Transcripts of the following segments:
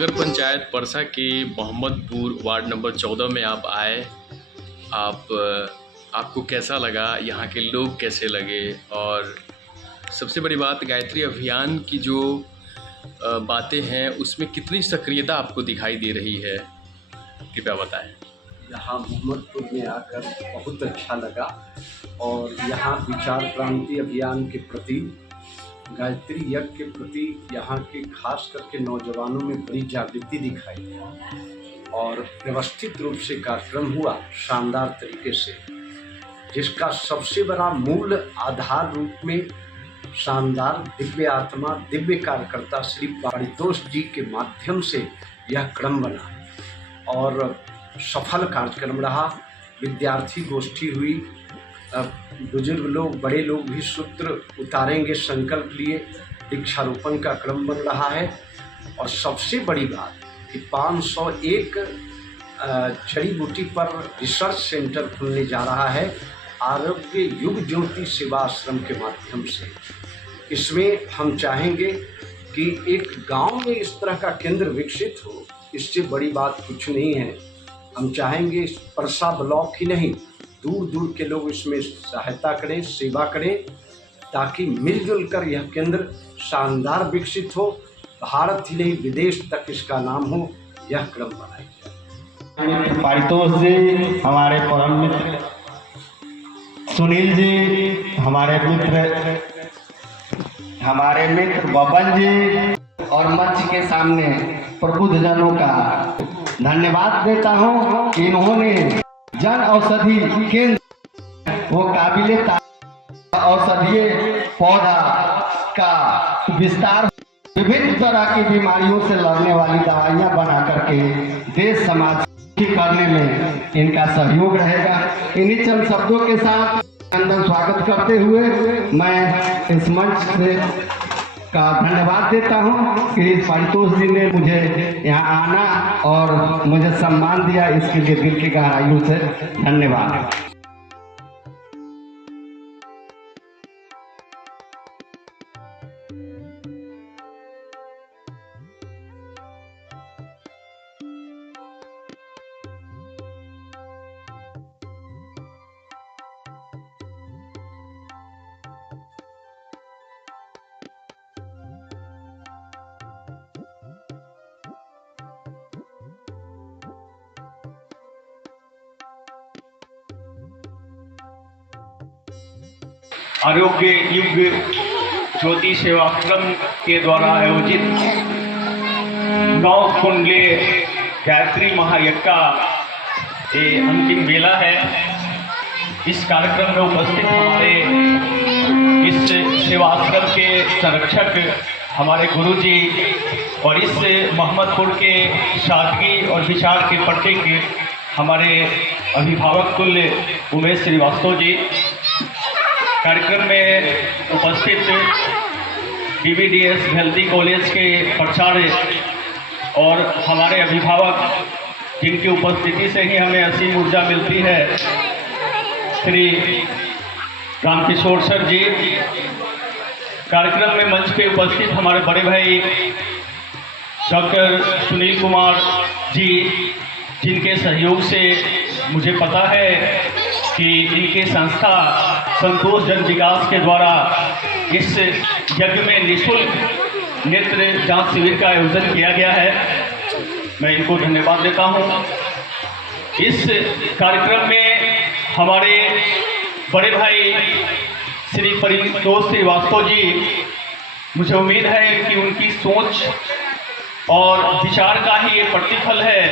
नगर पंचायत परसा के Mohammadpur ward number 14 में आप आए। आपको कैसा लगा, यहाँ के लोग कैसे लगे, और सबसे बड़ी बात गायत्री अभियान की जो बातें हैं उसमें कितनी सक्रियता आपको दिखाई दे रही है, कृपया बताएं। यहाँ मोहम्मदपुर में आकर बहुत अच्छा लगा और यहाँ विचार क्रांति अभियान के प्रति, गायत्री यज्ञ के प्रति यहाँ के खास करके नौजवानों में बड़ी जागृति दिखाई और व्यवस्थित रूप से कार्यक्रम हुआ शानदार तरीके से, जिसका सबसे बड़ा मूल आधार रूप में शानदार दिव्य आत्मा, दिव्य कार्यकर्ता श्री पारितोष जी के माध्यम से यह क्रम बना और सफल कार्यक्रम रहा। विद्यार्थी गोष्ठी हुई, बुजुर्ग लोग, बड़े लोग भी सूत्र उतारेंगे, संकल्प लिए वृक्षारोपण का क्रम बन रहा है। और सबसे बड़ी बात कि 501 जड़ी बूटी पर रिसर्च सेंटर खुलने जा रहा है आरोग्य युग ज्योति सेवा आश्रम के माध्यम से। इसमें हम चाहेंगे कि एक गांव में इस तरह का केंद्र विकसित हो, इससे बड़ी बात कुछ नहीं है। हम चाहेंगे परसा ब्लॉक ही नहीं, दूर दूर के लोग इसमें सहायता करें, सेवा करें, ताकि मिलजुल कर यह केंद्र शानदार विकसित हो, भारत ही नहीं विदेश तक इसका नाम हो, यह क्रम बनाया जाए। पारितोष जी हमारे परम मित्र, सुनील जी हमारे मित्र बबन जी, और मंच के सामने प्रबुद्धजनों का धन्यवाद देता हूँ कि इन्होंने जन औषधि केंद्र वो काबिले औषधीय पौधा का विस्तार, विभिन्न तरह की बीमारियों से लड़ने वाली दवाइयाँ बना करके देश समाज करने में इनका सहयोग रहेगा। इन्हीं चंद शब्दों के साथ अंदर स्वागत करते हुए मैं इस मंच से का धन्यवाद देता हूं कि पारितोष जी ने मुझे यहाँ आना और मुझे सम्मान दिया, इसके लिए दिल की गहराइयों से धन्यवाद। आरोग्य युग ज्योति सेवा क्रम के द्वारा आयोजित 9 कुंडले गायत्री महायज्ञ का ये अंतिम बेला है। इस कार्यक्रम में उपस्थित हमारे इस सेवाश्रम के संरक्षक हमारे गुरुजी और इस मोहम्मदपुर के सादगी और विचार के प्रतीक हमारे अभिभावक तुल्य उमेश श्रीवास्तव जी, कार्यक्रम में उपस्थित BBDS हेल्दी कॉलेज के प्राचार्य और हमारे अभिभावक जिनकी उपस्थिति से ही हमें असीम ऊर्जा मिलती है, श्री रामकिशोर सर जी, कार्यक्रम में मंच पे उपस्थित हमारे बड़े भाई डॉक्टर सुनील कुमार जी, जिनके सहयोग से मुझे पता है कि इनके संस्था संतोष जन विकास के द्वारा इस यज्ञ में निःशुल्क नेत्र जांच शिविर का आयोजन किया गया है। मैं इनको धन्यवाद देता हूं। इस कार्यक्रम में हमारे बड़े भाई श्री पारितोष श्रीवास्तव जी, मुझे उम्मीद है कि उनकी सोच और विचार का ही ये प्रतिफल है,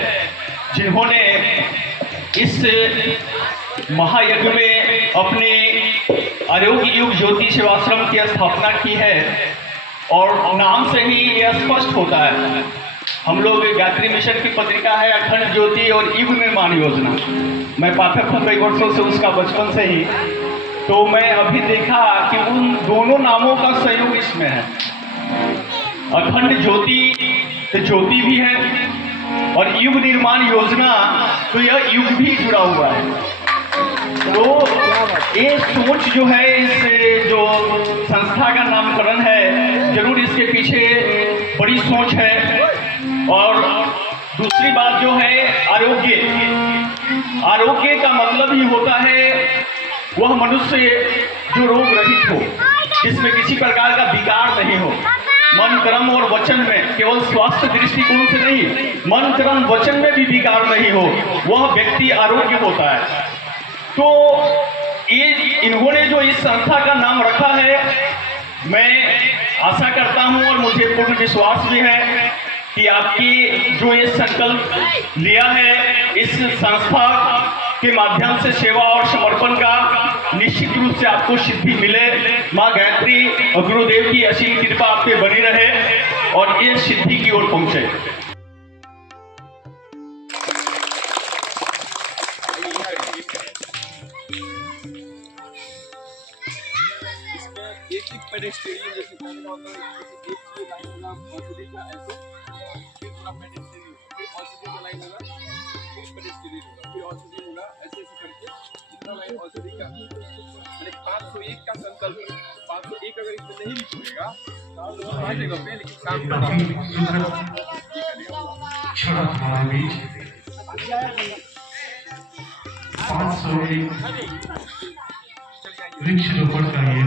जिन्होंने इस महायज्ञ में अपने आरोग्य युग ज्योति सेवाश्रम की स्थापना की है। और नाम से ही यह स्पष्ट होता है, हम लोग गायत्री मिशन की पत्रिका है अखंड ज्योति और युग निर्माण योजना। मैं पाठक हूँ कई वर्षों से उसका, बचपन से ही, तो मैं अभी देखा कि उन दोनों नामों का संयोग इसमें है। अखंड ज्योति तो ज्योति भी है और युग निर्माण योजना, तो यह युग भी जुड़ा हुआ है। तो ये सोच जो है, इस जो संस्था का नामकरण है, जरूर इसके पीछे बड़ी सोच है। और बात जो है आरोग्य। आरोग्य का मतलब ही होता है वह मनुष्य जो रोग रहित हो, जिसमें किसी प्रकार का विकार नहीं हो, मन कर्म और वचन में, केवल स्वास्थ्य दृष्टिकोण से नहीं, मन कर्म वचन में भी विकार नहीं हो, वह व्यक्ति आरोग्य होता है। तो ये इन्होंने जो इस संस्था का नाम रखा है, मैं आशा करता हूं और मुझे पूर्ण विश्वास भी है कि आपकी जो ये संकल्प लिया है, इस संस्था के माध्यम से सेवा और समर्पण का निश्चित रूप से आपको सिद्धि मिले। माँ गायत्री और गुरुदेव की असीम कृपा आप पे बनी रहे और ये सिद्धि की ओर पहुंचे। एक ही पेडेस्ट्रियन जैसे कहना होता है कि एक जो लाइन होगा औषधि का ऐसे फिर पूरा पेडेस्ट्रियन फिर औषधि का लाइन होगा फिर पेडेस्ट्रियन होगा फिर औषधि होगा ऐसे ऐसे करके इतना लाइन औषधि का मैंने 501 का संकल्प 501 अगर इसमें नहीं लिखिएगा तो आ जगह पे लेकिन काम वृक्ष रोपण का ये